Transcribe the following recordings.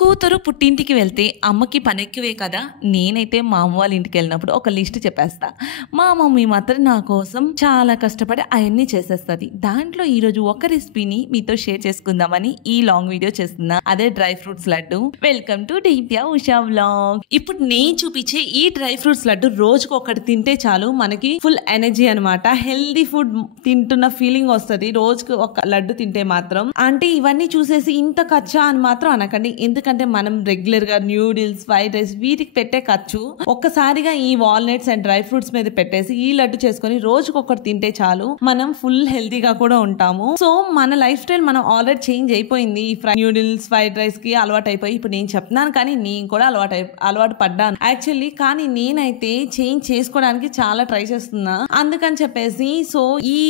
కూతురు పుట్టింటికి వెళ్తే అమ్మకి పనెక్కువే కదా. నేనైతే మా అమ్మ వాళ్ళ ఇంటికి వెళ్ళినప్పుడు ఒక లిస్ట్ చెప్పేస్తా. మా మమ్మీ మాత్రం నా కోసం చాలా కష్టపడి అవన్నీ చేసేస్తుంది. దాంట్లో ఈరోజు ఒక రెసిపీని మీతో షేర్ చేసుకుందామని ఈ లాంగ్ వీడియో చేస్తున్నా. అదే dry fruits laddu. Welcome to Daitya Usha vlog. ఇప్పుడు నేను చూపించే ఈ డ్రై ఫ్రూట్స్ లడ్డు రోజుకు ఒకటి తింటే చాలు మనకి ఫుల్ ఎనర్జీ అనమాట. హెల్దీ ఫుడ్ తింటున్న ఫీలింగ్ వస్తుంది రోజుకు ఒక లడ్డు తింటే మాత్రం. అంటే ఇవన్నీ చూసేసి ఇంత ఖర్చా అని మాత్రం అనకండి. ఎందుకంటే మనం రెగ్యులర్ గా న్యూడిల్స్, ఫ్రైడ్ రైస్ వీటికి పెట్టే ఖర్చు ఒక్కసారిగా ఈ వాల్నట్స్ అండ్ డ్రై ఫ్రూట్స్ మీద పెట్టేసి ఈ లడ్డు చేసుకుని రోజుకు ఒకటి తింటే చాలు మనం ఫుల్ హెల్దీగా కూడా ఉంటాము. సో మన లైఫ్ స్టైల్ మనం ఆల్రెడీ చేంజ్ అయిపోయింది. ఈ న్యూడిల్స్, ఫ్రైడ్ రైస్ కి అలవాటు అయిపోయి ఇప్పుడు నేను చెప్తున్నాను కానీ నేను కూడా అలవాటు పడ్డాను యాక్చువల్లీ. కానీ నేనైతే చేంజ్ చేసుకోవడానికి చాలా ట్రై చేస్తున్నా. అందుకని చెప్పేసి సో ఈ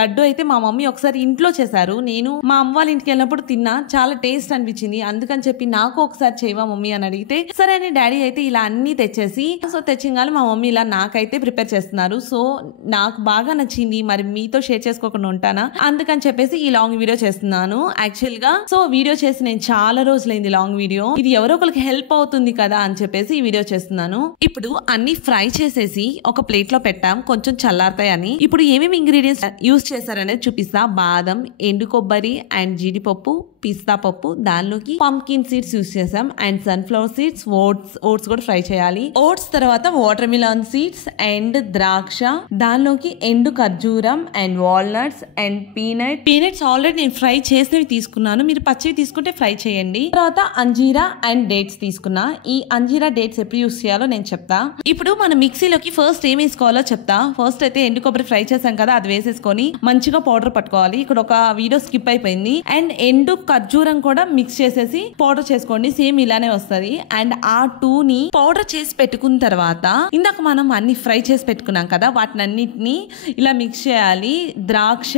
లడ్డు అయితే మా మమ్మీ ఒకసారి ఇంట్లో చేశారు. నేను మా అమ్మ వాళ్ళ ఇంటికి వెళ్ళినప్పుడు తిన్నా, చాలా టేస్ట్ అనిపించింది. అందుకని చెప్పి నాకు ఒకసారి చేయవా మమ్మీ అని అడిగితే సరే అని డాడీ అయితే ఇలా అన్ని తెచ్చేసి సో తెచ్చింగానే మా మమ్మీ ఇలా నాకైతే ప్రిపేర్ చేస్తున్నారు. సో నాకు బాగా నచ్చింది. మరి మీతో షేర్ చేసుకోకుండా ఉంటానా, అందుకని చెప్పేసి ఈ లాంగ్ వీడియో చేస్తున్నాను యాక్చువల్ గా. సో వీడియో చేసి నేను చాలా రోజులైంది లాంగ్ వీడియో. ఇది ఎవరో ఒకరికి హెల్ప్ అవుతుంది కదా అని చెప్పేసి ఈ వీడియో చేస్తున్నాను. ఇప్పుడు అన్ని ఫ్రై చేసేసి ఒక ప్లేట్ లో పెట్టాం, కొంచెం చల్లారుతాయని. ఇప్పుడు ఏమేమి ఇంగ్రీడియంట్స్ యూజ్ చేశారనేది చూపిస్తా. బాదం, ఎండు కొబ్బరి అండ్ జీడిపప్పు, పిస్తా పప్పు, దానిలోకి పంకిన్ సీడ్స్ యూజ్ చేసాం అండ్ సన్ఫ్లవర్ సీడ్స్, ఓట్స్ కూడా ఫ్రై చేయాలి. ఓట్స్ తర్వాత వాటర్ మిలాన్ సీడ్స్ అండ్ ద్రాక్ష, దానిలోకి ఎండు ఖర్జూరం and walnuts and peanuts already నేను ఫ్రై చేసినవి తీసుకున్నాను. మీరు పచ్చివి తీసుకుంటే ఫ్రై చేయండి. తర్వాత అంజీరా అండ్ డేట్స్ తీసుకున్నా. ఈ అంజీరా డేట్స్ ఎప్పుడు యూజ్ చేయాలో నేను చెప్తా. ఇప్పుడు మన మిక్సీలోకి ఫస్ట్ ఏం వేసుకోవాలో చెప్తా. ఫస్ట్ అయితే ఎండు కొబ్బరి ఫ్రై చేసాం కదా, అది వేసేసుకొని మంచిగా పౌడర్ పట్టుకోవాలి. ఇక్కడ ఒక వీడియో స్కిప్ అయిపోయింది. అండ్ ఎండు ఖర్జూరం కూడా మిక్స్ చేసేసి పౌడర్ చేసుకోండి, సేమ్ ఇలానే వస్తుంది. అండ్ ఆ టూని పౌడర్ చేసి పెట్టుకున్న తర్వాత ఇందాక మనం అన్ని ఫ్రై చేసి పెట్టుకున్నాం కదా, వాటిని అన్నిటిని ఇలా మిక్స్ చేయాలి. ద్రాక్ష,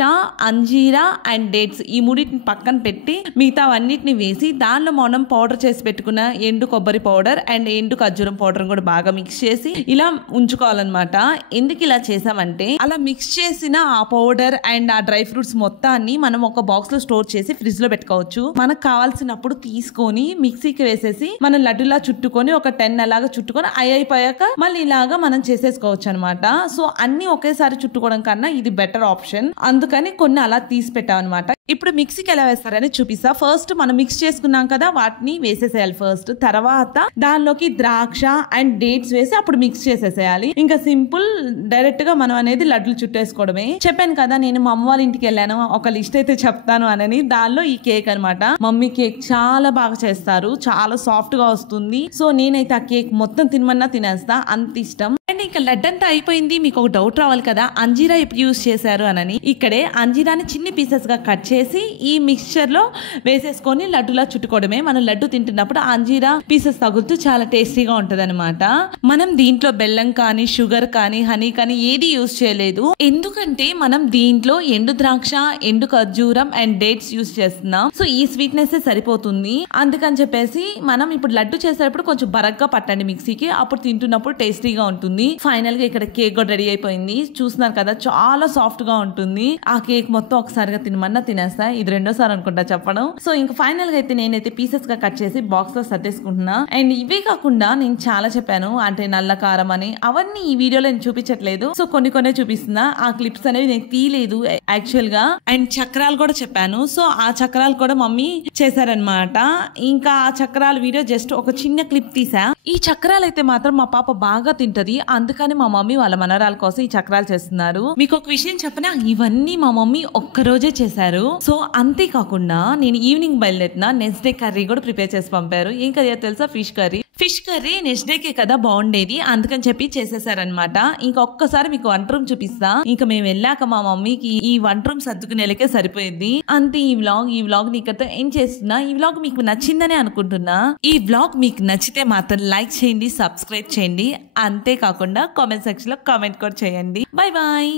అంజీరా అండ్ డేట్స్ ఈ మూడింటిని పక్కన పెట్టి మిగతా అన్నిటిని వేసి దానిలో మనం పౌడర్ చేసి పెట్టుకున్న ఎండు కొబ్బరి పౌడర్ అండ్ ఎండు ఖర్జూరం పౌడర్ కూడా బాగా మిక్స్ చేసి ఇలా ఉంచుకోవాలన్నమాట. ఎందుకు ఇలా చేసామంటే అలా మిక్స్ చేసిన ఆ పౌడర్ అండ్ ఆ డ్రై ఫ్రూట్స్ మొత్తాన్ని మనం ఒక బాక్స్ లో స్టోర్ చేసి ఫ్రిడ్జ్ లో పెట్టుకోవచ్చు. మనకు కావాల్సినప్పుడు తీసుకొని మిక్సీకి వేసేసి మనం లడ్డులా చుట్టుకొని ఒక 10 అలాగా చుట్టుకొని అయిపోయాక మళ్ళీ ఇలాగా మనం చేసేసుకోవచ్చు అనమాట. సో అన్ని ఒకేసారి చుట్టుకోవడం కన్నా ఇది బెటర్ ఆప్షన్. అందుకని కొన్ని అలా తీసి పెట్టాం అనమాట. ఇప్పుడు మిక్సీకి ఎలా వేస్తారని చూపిస్తా. ఫస్ట్ మనం మిక్స్ చేసుకున్నాం కదా, వాటిని వేసేసేయాలి ఫస్ట్. తర్వాత దానిలోకి ద్రాక్ష అండ్ డేట్స్ వేసి అప్పుడు మిక్స్ చేసేసేయాలి. ఇంకా సింపుల్ డైరెక్ట్ గా మనం అనేది లడ్డులు చుట్టేసుకోవడమే. చెప్పాను కదా నేను మా అమ్మ వాళ్ళ ఇంటికి వెళ్ళాను, ఒక లిస్ట్ అయితే చెప్తాను అని. దానిలో ఈ కేక్ అనమాట. మమ్మీ కేక్ చాలా బాగా చేస్తారు, చాలా సాఫ్ట్ గా వస్తుంది. సో నేనైతే ఆ కేక్ మొత్తం తినమన్నా తినేస్తా, అంత ఇష్టం. అండ్ ఇంకా లడ్డు అంతా అయిపోయింది. మీకు ఒక డౌట్ రావాలి కదా, అంజీరా ఎప్పుడు యూజ్ చేశారు అని. ఇక్కడే అంజీరాని చిన్న పీసెస్ గా కట్ చేసి ఈ మిక్స్చర్ లో వేసేసుకొని లడ్డులా చుట్టుకోవడమే. మనం లడ్డు తింటున్నప్పుడు అంజీరా పీసెస్ తగులుతూ చాలా టేస్టీగా ఉంటది అనమాట. మనం దీంట్లో బెల్లం కానీ, షుగర్ కానీ, హనీ కానీ ఏది యూజ్ చేయలేదు. ఎందుకంటే మనం దీంట్లో ఎండు ద్రాక్ష, ఎండు ఖర్జూరం అండ్ డేట్స్ యూజ్ చేస్తున్నాం. సో ఈ స్వీట్నెస్ సరిపోతుంది. అందుకని చెప్పేసి మనం ఇప్పుడు లడ్డు చేసేటప్పుడు కొంచెం బరగ్గా పట్టండి మిక్సీకి, అప్పుడు తింటున్నప్పుడు టేస్టీగా ఉంటుంది. ఫైనల్ గా ఇక్కడ కేక్ కూడా రెడీ అయిపోయింది. చూస్తున్నారు కదా, చాలా సాఫ్ట్ గా ఉంటుంది. ఆ కేక్ మొత్తం ఒకసారిగా తినమన్నా తినేస్తా. ఇది రెండోసారి అనుకుంటా చెప్పడం. సో ఇంకా ఫైనల్ గా అయితే నేనైతే పీసెస్ గా కట్ చేసి బాక్స్ లో సర్దేసుకుంటున్నా. అండ్ ఇవే కాకుండా నేను చాలా చెప్పాను, అంటే నల్ల కారం అని, అవన్నీ ఈ వీడియోలో నేను చూపించట్లేదు. సో కొన్ని చూపిస్తున్నా. ఆ క్లిప్స్ అనేవి నేను తీయలేదు యాక్చువల్ గా. అండ్ చక్రాలు కూడా చెప్పాను. సో ఆ చక్రాలు కూడా మమ్మీ చేశారనమాట. ఇంకా ఆ చక్రాల వీడియో జస్ట్ ఒక చిన్న క్లిప్ తీసా. ఈ చక్రాలు అయితే మాత్రం మా పాప బాగా తింటది. అందుకని మా మమ్మీ వాళ్ళ మనరాల కోసం ఈ చక్రాలు చేస్తున్నారు. మీకు ఒక విషయం చెప్పనా, ఇవన్నీ మా మమ్మీ ఒక్కరోజే చేశారు. సో అంతేకాకుండా నేను ఈవినింగ్ బయలుదేరిన నెక్స్ట్ డే కర్రీ కూడా ప్రిపేర్ చేసి పంపారు. ఏం కర్రీ తెలుసా? ఫిష్ కర్రీ నెక్స్ట్ డేకే కదా బాగుండేది, అందుకని చెప్పి చేసేసారనమాట. ఇంకా ఒక్కసారి మీకు వంట రూమ్ చూపిస్తా. ఇంకా మేము వెళ్ళాక మా మమ్మీకి ఈ వంట రూమ్ సర్దుకునేలకే సరిపోయింది. అంతే ఈ వ్లాగ్ ని ఇక్కడతో ఏం చేస్తున్నా. ఈ వ్లాగ్ మీకు నచ్చిందనే అనుకుంటున్నా. ఈ వ్లాగ్ మీకు నచ్చితే మాత్రం లైక్ చేయండి, సబ్స్క్రైబ్ చేయండి. అంతేకాకుండా కామెంట్ సెక్షన్ లో కామెంట్ కూడా చేయండి. Bye bye.